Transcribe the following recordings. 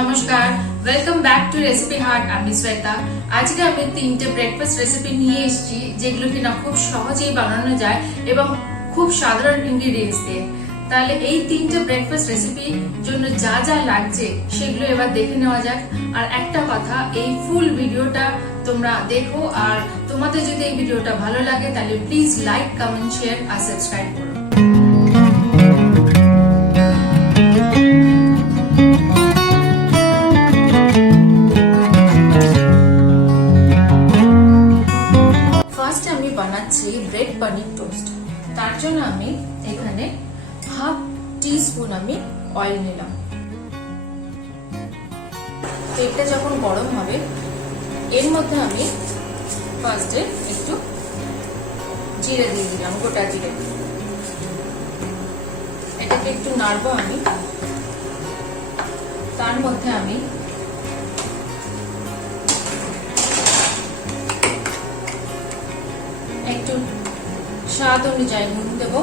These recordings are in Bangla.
নমস্কার, welcome back to recipe heart. আমি শ্বেতা। আজকে আমি তিনটে ব্রেকফাস্ট রেসিপি নিয়ে এসেছি যেগুলো কিনা খুব সহজেই বানানো যায় এবং খুব সাধারণ ইনগ্রেডিয়েন্টস দিয়ে। তাহলে এই তিনটে ব্রেকফাস্ট রেসিপির জন্য যা যা লাগছে সেগুলো এবার দেখে নেওয়া যাক। আর একটা কথা, এই ফুল ভিডিওটা তোমরা দেখো, আর তোমাদের যদি এই ভিডিওটা ভালো লাগে তাহলে প্লিজ লাইক, কমেন্ট, শেয়ার আর সাবস্ক্রাইব করো। বানাচ্ছি ব্রেড পানির টোস্ট। তার জন্য আমি এখানে হাফ টিস্পুন আমি অয়েল নিলাম। তেলটা যখন গরম হবে এর মধ্যে আমি ফার্স্টে একটু জিরে দিয়ে দিলাম, গোটা জিরে। এটাকে একটু নাড়বো আমি। তার মধ্যে আমি একটু স্বাদ অনুযায়ী নুন দেব,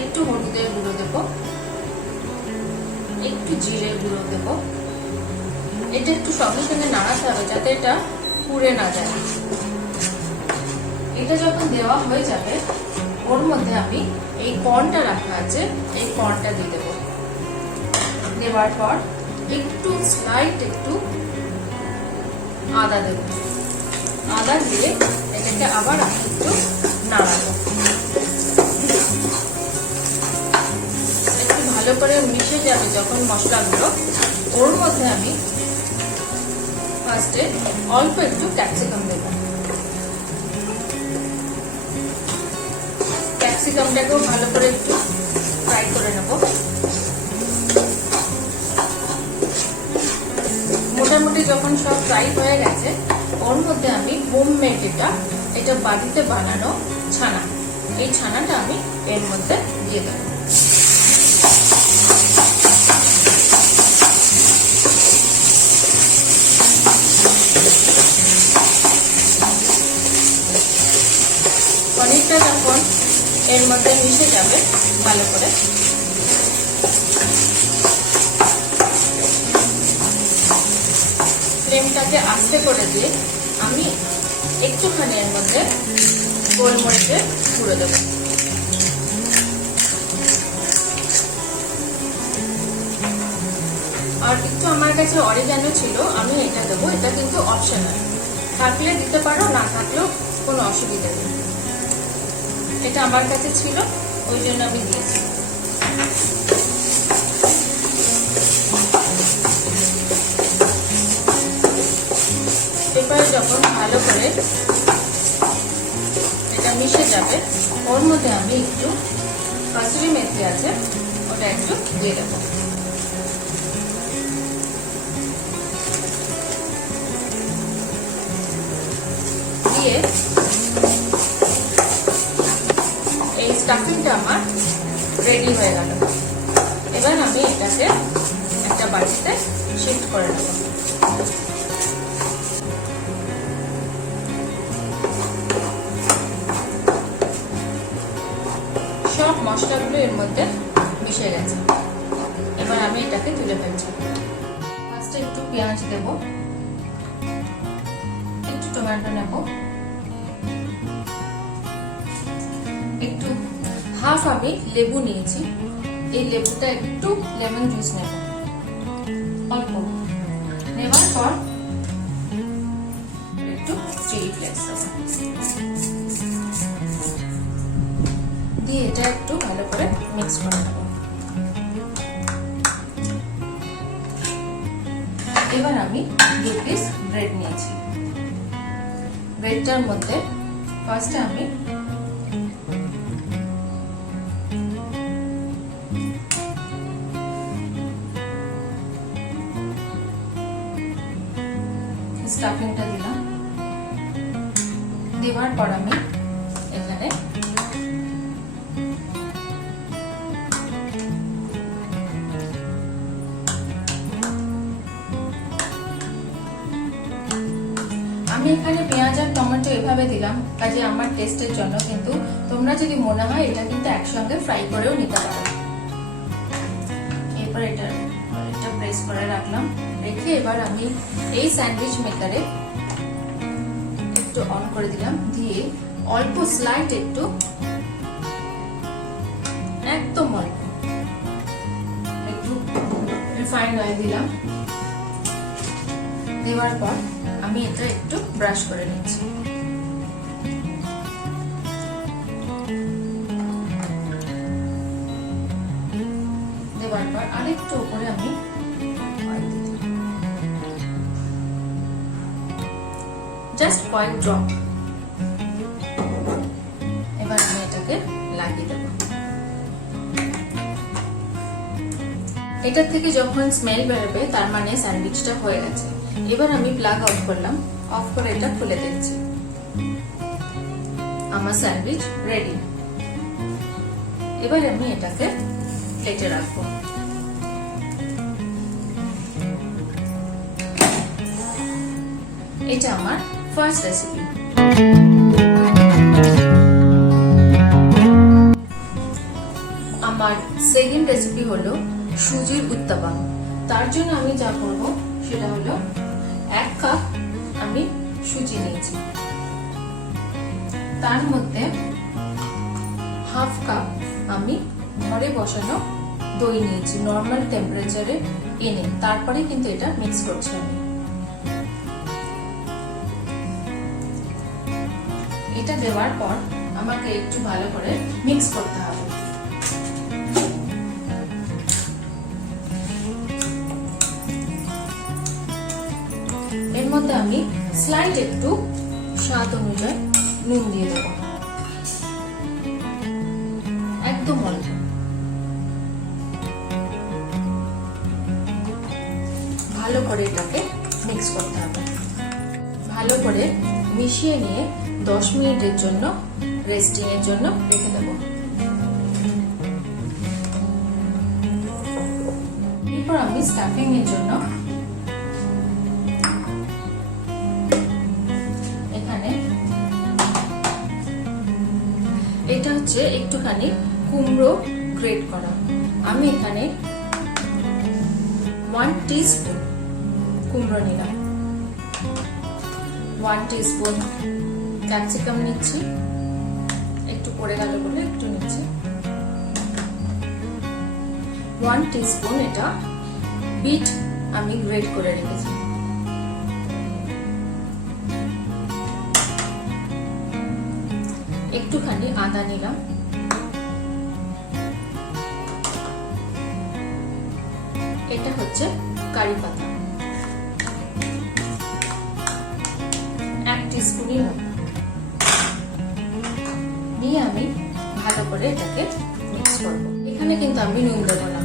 একটু হলুদের গুঁড়ো দেব, একটু জিরের গুঁড়ো দেব। এটা একটু সঙ্গে সঙ্গে নাড়াতে হবে যাতে এটা পুড়ে না যায়। এটা যখন দেওয়া হয়ে যাবে ওর মধ্যে আমি এই কর্নটা রাখা আছে, এই কর্নটা দিয়ে দেব। দেওয়ার পর একটু স্লাইট একটু আদা দেব। আদা দিয়ে এটাকে আবার আমি একটু নাড়াবো। একটু ভালো করে মিশে যাবে যখন মশলাগুলো, ওর মধ্যে আমি ফার্স্টে অল্প একটু ক্যাপসিকাম দেব। ক্যাপসিকামটাকেও ভালো করে একটু ফ্রাই করে নেব। মোটামুটি যখন সব ফ্রাই হয়ে গেছে ওর মধ্যে আমি হোমমেড এটা বাড়িতে বানানো ছানা, এই ছানাটা আমি এর মধ্যে দিয়ে দেব। পনিরটা যখন এর মধ্যে মিশে যাবে ভালো করে, ফ্লেমটাকে আস্তে করে দিয়ে আমি একটুখানি এর মধ্যে গোলমরিচের গুঁড়ো দেব। আর একটু আমার কাছে অরিগ্যানো ছিল, আমি এটা দেবো। এটা কিন্তু অপশনাল, থাকলে দিতে পারো, না থাকলেও কোনো অসুবিধা নেই। এটা আমার কাছে ছিল ওই জন্য আমি দিয়েছি। এরপরে যখন ভালো করে এটা মিশে যাবে ওর মধ্যে আমি একটু কাসুরি মেথি আছে ওটা একটু দিয়ে দেবো। দিয়ে এই স্টাফিংটা আমার রেডি হয়ে গেল। এবার আমি এটাকে একটা বাটিতে শিফট করে নেব। সব মশলাগুলো এর মধ্যে মিশে গেছে। এবার আমি এটাকে তুলে ফেলছি। ফার্স্টে একটু পেঁয়াজ দেব, একটু টমেটো নেব, একটু হাফ আমি লেবু নিয়েছি। এই লেবুটা একটু লেমন জুস নেব অল্প। নেওয়ার পর একটু চিলি ফ্লেক্স দিয়ে এটা একটু ভালো করে মিক্স করে নেব। এবার আমি 2 পিস ব্রেড নিয়েছি। ব্রেডটার মধ্যে ফার্স্টে আমি স্টাফিংটা দিলাম। দেওয়ার পর আমি এখানে আমি এখানে পেঁয়াজ আর টমেটো এভাবে দিলাম কাজে আমার টেস্টের জন্য, কিন্তু তোমরা যদি মনে হয় এটা কিন্তু একসঙ্গে ফ্রাই করেও নিতে পারো। এরপর এটা প্রেস করে রাখলাম। রেখে এবার আমি এই স্যান্ডউইচ মেকারে একটু অন করে দিলাম, দিয়ে অল্প স্লাইড একটু, একদম অল্প একটু রিফাইন্ড অয়েল দিলাম। দেওয়ার পর আমি এটা একটু ব্রাশ করে নিচ্ছি। দেওয়ার পর আরেকটু উপরে আমি জাস্ট কয়েক ড্রপ, এবার আমি এটাকে লাগিয়ে দেব। এটার থেকে যখন স্মেল বেরোবে তার মানে স্যান্ডউইচটা হয়ে গেছে। এবার আমি প্লাগ অফ করলাম, অফ করে এটা খুলে দিচ্ছি। আমার স্যান্ডউইচ রেডি। এবার আমি এটাকে প্লেটে রাখবো। এটা আমার ফার্স্ট রেসিপি। আমার সেকেন্ড রেসিপি হলো সুজির উত্তাপাম। তার জন্য আমি যা করব সেটা হলো 1 কাপ আমি সুজি নিয়েছি, তার মধ্যে হাফ কাপ আমি ঘরে বসানো দই নিয়েছি, নর্মাল টেম্পারেচারে এনে তারপরে কিন্তু এটা মিক্স করছি আমি। এটা দেওয়ার পর আমাকে একটু ভালো করে মিক্স করতে হবে। এর মধ্যে আমি স্লাইড একটু স্বাদ অনুযায়ী নুন দিয়ে দেব, একদম অল্প। ভালো করে এটাকে মিক্স করতে হবে। ভালো করে মিশিয়ে নিয়ে 10 মিনিটের জন্য রেস্টিং এর জন্য রেখে দেব। এরপর আমি স্টাফিং এর জন্য এখানে এটা হচ্ছে একটুখানি কুমড়ো গ্রেট করা। আমি এখানে 1 টিস্পুন কুমড়ো নিলাম, 1 টিস্পুন ক্যাপসিকাম নিচ্ছি, একটু পড়ে গেল বলে একটু নিচ্ছি, 1 টিস্পুন এটা বিট আমি গ্রেট করে রেখেছি, একটুখানি আদা নিলাম, এটা হচ্ছে কারি পাতা, 1 টিস্পুনের মতো নিয়ে আমি ভালো করে এটাকে মিক্স করব। এখানে কিন্তু আমি নুন দেব না।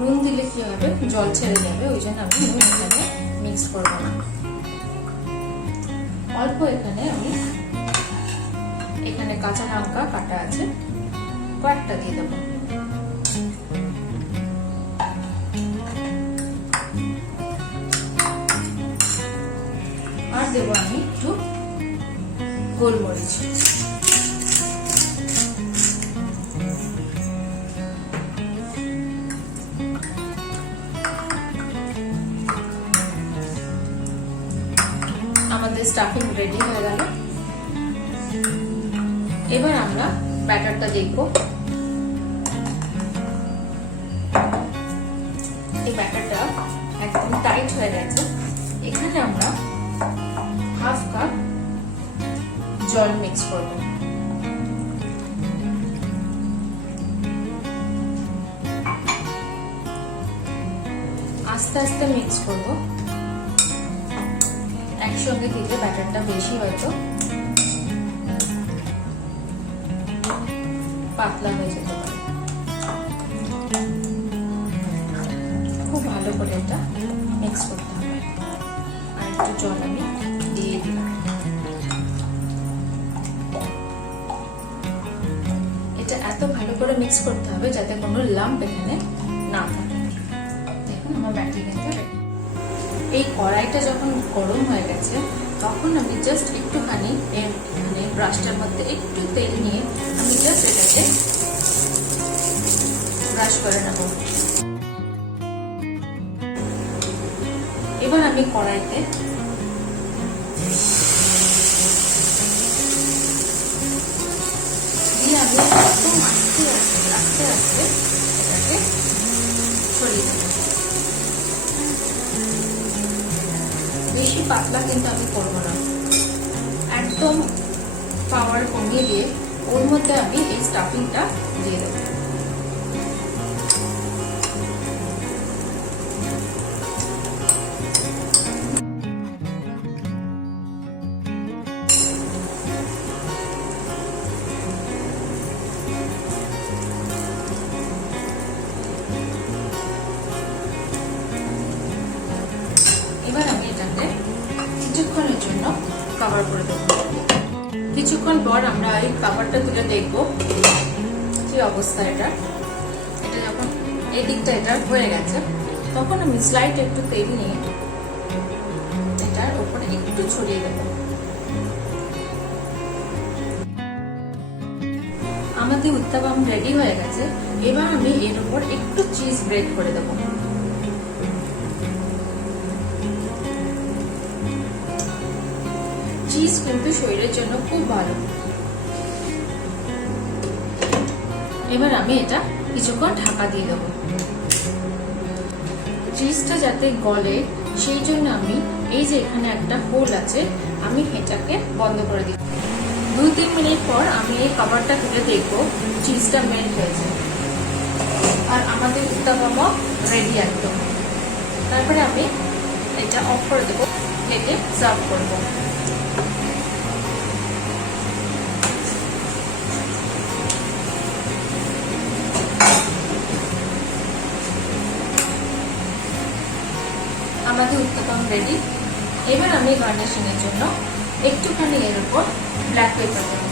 নুন দিলে কি হবে, জল ছেড়ে যাবে, ওই জন্য আমি নুন এখানে মিক্স করব না। অল্প এখানে আমি কাঁচা লঙ্কা কাটা আছে কয়েকটা দিয়ে দেবো। আর দেবো আমি একটু গোলমরিচ। আমাদের স্টাফিং রেডি হয়ে গেল। এবার আমরা ব্যাটারটা দেখব। এই ব্যাটারটা একদম টাইট হয়ে গেছে। এখানে আমরা হাফ কাপ জল মিক্স করব। আস্তে আস্তে মিক্স করব, একসঙ্গে দিলে ব্যাটারটা বেশি হয়তো পাতলা হয়ে যেতে পারে। খুব ভালো করে এটা মিক্স করতে হবে। আর একটু জল আমি দিয়ে দিলাম। এটা এত ভালো করে মিক্স করতে হবে যাতে কোনো লাম্প এখানে না থাকে। দেখুন আমার ব্যাটার কিন্তু রেডি। এই কড়াইটা যখন গরম হয়ে গেছে তখন আমি জাস্ট একটুখানি এখানে ব্রাশটার মধ্যে একটু তেল নিয়ে আমি জাস্ট এটাকে ব্রাশ করে নেব। এবার আমি কড়াইতে দিয়ে আমি একদম আস্তে আস্তে এটাকে ছড়িয়ে দেব। বেশি পাতলা কিন্তু আমি করবো না, একদম পাওয়ার কমিয়ে দিয়ে ওর মধ্যে আমি এই স্টাফিংটা দিয়ে দেবো। এবার আমি এটাকে কিছুক্ষণের জন্য কভার করে দেবো। কিছুক্ষণ পর আমরা এই কভারটা তুলে দেখবো কি অবস্থা এটা। এটা যখন এই দিকটা এটা হয়ে গেছে, তখন আমি স্লাইড একটু তেল নিয়ে এটার উপরে একটু ছড়িয়ে দেবো। আমাদের উত্তাপাম রেডি হয়ে গেছে। এবার আমি এর উপর একটু চিজ গ্রেট করে দেবো। চিজ কিন্তু শরীরের জন্য খুব ভালো। এবার আমি এটা কিছুক্ষণ ঢাকা দিয়ে দেবো। চিজটা যাতে গলে সেই জন্য আমি এই যে এখানে একটা হোল আছে, আমি এটাকে বন্ধ করে দিই। 2-3 মিনিট পর আমি এই কভারটা তুলে দেখবো চিজটা মেল্ট হয়েছে আর আমাদের উত্তাপামও রেডি একদম। তারপরে আমি এটা অফ করে দেবো, প্লেটে সার্ভ করবো। আমাদের উত্তাপাম রেডি। এবার আমি গার্নিশিং এর জন্য একটুখানি এর উপর ব্ল্যাক পেপার দেব।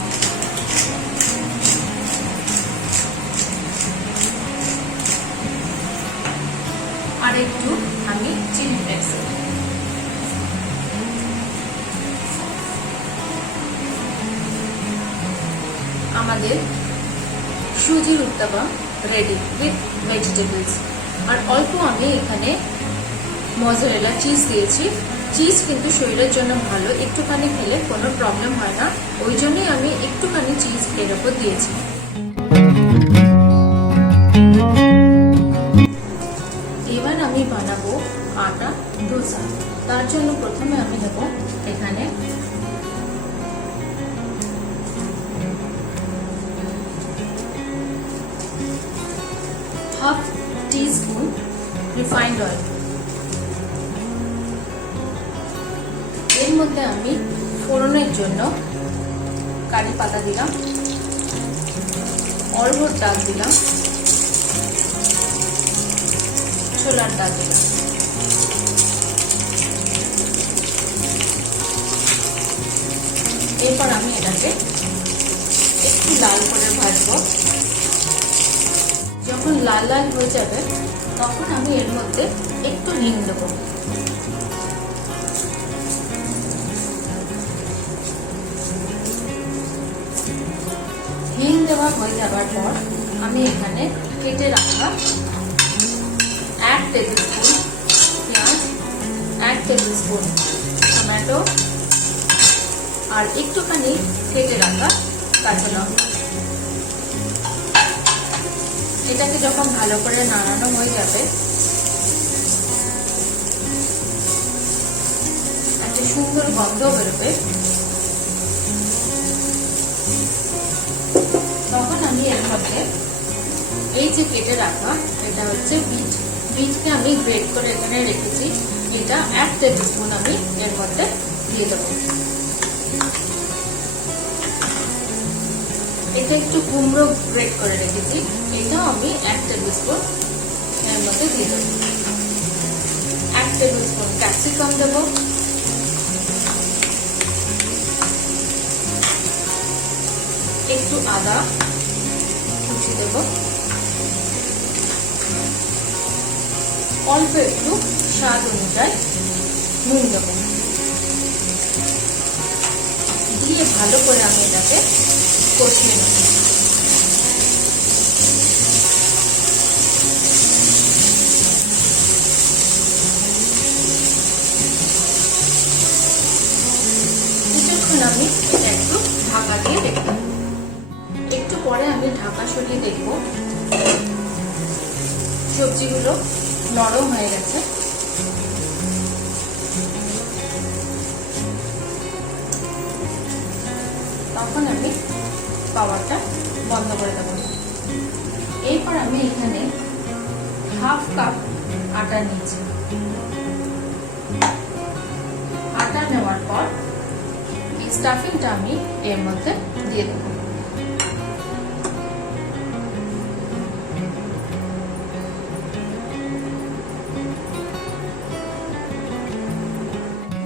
আর একটু আমি চিলি ফ্লেক্স দেব। আমাদের সুজির উত্তাপাম রেডি উইথ ভেজিটেবলস। আর অল্প আমি এখানে মজারেলা চিজ দিয়েছি। চিজ কিন্তু শরীরের জন্য ভালো, একটুখানি খেলে কোনো প্রবলেম হয় না, ওই জন্যই আমি একটুখানি চিজ এর উপর দিয়েছি। এবার আমি বানাবো আটা ডোসা। তার জন্য প্রথমে আমি নেব এখানে হাফ টিস্পুন রিফাইন্ড অয়েল। এর মধ্যে আমি ফোড়নের জন্য কারি পাতা দিলাম, অড়হর ডাল দিলাম, ছোলার ডাল দিলাম। এরপর আমি এটাকে একটু লাল করে ভাজবো। যখন লাল লাল হয়ে যাবে তখন আমি এর মধ্যে একটু হিং দেবো। হিং দেওয়া হয়ে যাবার পর আমি এখানে কেটে রাখা 1 টেবিল স্পুন পেঁয়াজ, 1 টেবিল স্পুন টমেটো আর একটুখানি কেটে রাখা কাঁচা লঙ্কা, এটাকে যখন ভালো করে নাড়ানো হয়ে যাবে, একটা সুন্দর গন্ধ বেরোবে, তখন আমি এর মধ্যে এই যে কেটে রাখা এটা হচ্ছে বিট, বিটকে আমি গ্রেট করে এখানে রেখেছি, এটা 1 টেবিল স্পুন আমি এর মধ্যে দিয়ে দেবো। এটা একটু কুমড়ো গ্রেট করে রেখেছি, এটাও আমি 1 টেবিল স্পুন এর মধ্যে দিয়ে দেবো। 1 টেবিল স্পুন ক্যাপসিকাম দেবো, একটু আদা কুচি দেবো, অল্প একটু স্বাদ অনুযায়ী নুন দেবো। দিয়ে ভালো করে আমি এটাকে কষিয়ে নেব। কিছুক্ষণ আমি এটা একটু ঢাকা দিয়ে দেখব। একটু পরে আমি ঢাকা সরিয়ে দেখব সবজিগুলো নরম হয়ে গেছে। তখন আমি পাওয়ারটা বন্ধ করে দেব। এরপর আমি এখানে হাফ কাপ আটা নিয়েছি। আটা নেওয়ার পর এই স্টাফিংটা আমি এর মধ্যে দিয়ে দেব।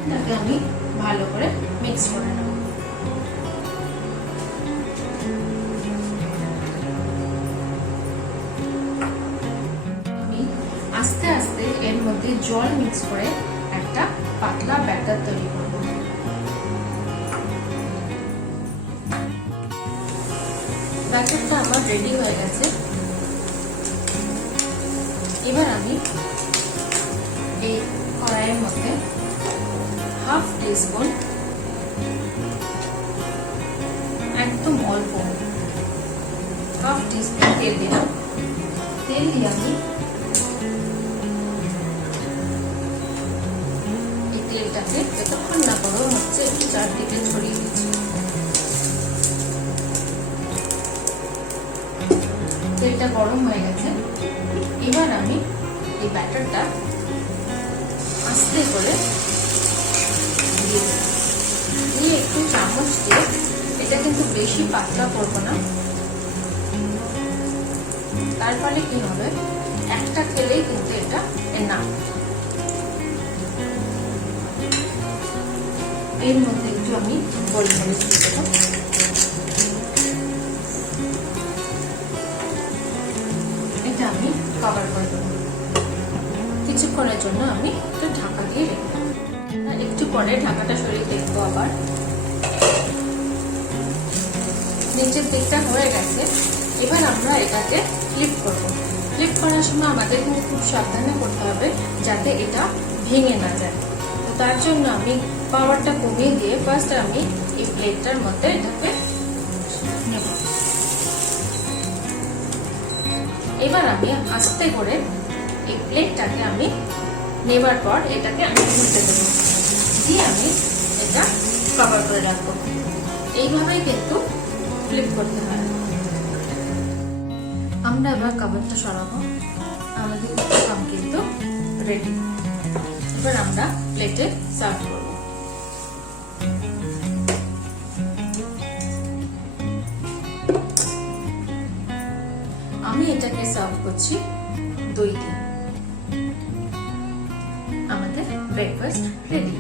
এটাকে আমি ভালো করে মিক্স করে নেব। আস্তে আস্তে এর মধ্যে জল মিক্স করে একটা পাতলা ব্যাটার তৈরি করব। ব্যাটারটা আমার রেডি হয়ে গেছে। এবার আমি এই কড়াইয়ের মধ্যে হাফ টিস্পুন, একদম অল্প হাফ টিস্পুন তেল দিলাম। তেল দিয়ে আমি তেলটাকে যতক্ষণ না গরম হচ্ছে একটু চারদিকে ছড়িয়ে দিচ্ছি। তেলটা গরম হয়ে গেছে। এবার আমি এই ব্যাটারটা আস্তে করে দিয়ে একটু চামচ দিয়ে, এটা কিন্তু বেশি পাতলা করবো না, তার ফলে কি হবে একটা খেলেই কিন্তু এটা না। এর মধ্যে একটু আমি গোলমরিচ দিয়ে দেবো। এটা আমি কভার করে দেবো। কিছুক্ষণের জন্য আমি একটু ঢাকা দিয়ে রেখে দেবো। একটু পরে ঢাকাটা সরিয়ে দেখবো। আবার নিচের দিকটা হয়ে গেছে। এবার আমরা এটাকে ফ্লিপ করব। ফ্লিপ করার সময় আমাদের কিন্তু খুব সাবধানে করতে হবে যাতে এটা ভেঙে না যায়। তো তার জন্য আমি পাওয়ারটা কমিয়ে দিয়ে ফার্স্ট আমি এই প্লেটটার মধ্যে এটাকে নেব। এবার আমি আস্তে করে এই প্লেটটাকে আমি নেবার পর এটাকে আমি উল্টে দেবো, দিয়ে আমি এটা কভার করে রাখবো। এইভাবেই কিন্তু ফ্লিপ করতে হয়। আমরা এবার কভারটা সরাবো। আমাদের কাম কিন্তু রেডি। এবার আমরা প্লেটে সার্ভ করব। আমি এটাকে সার্ভ করছি দই দিয়ে। আমাদের ব্রেকফাস্ট রেডি।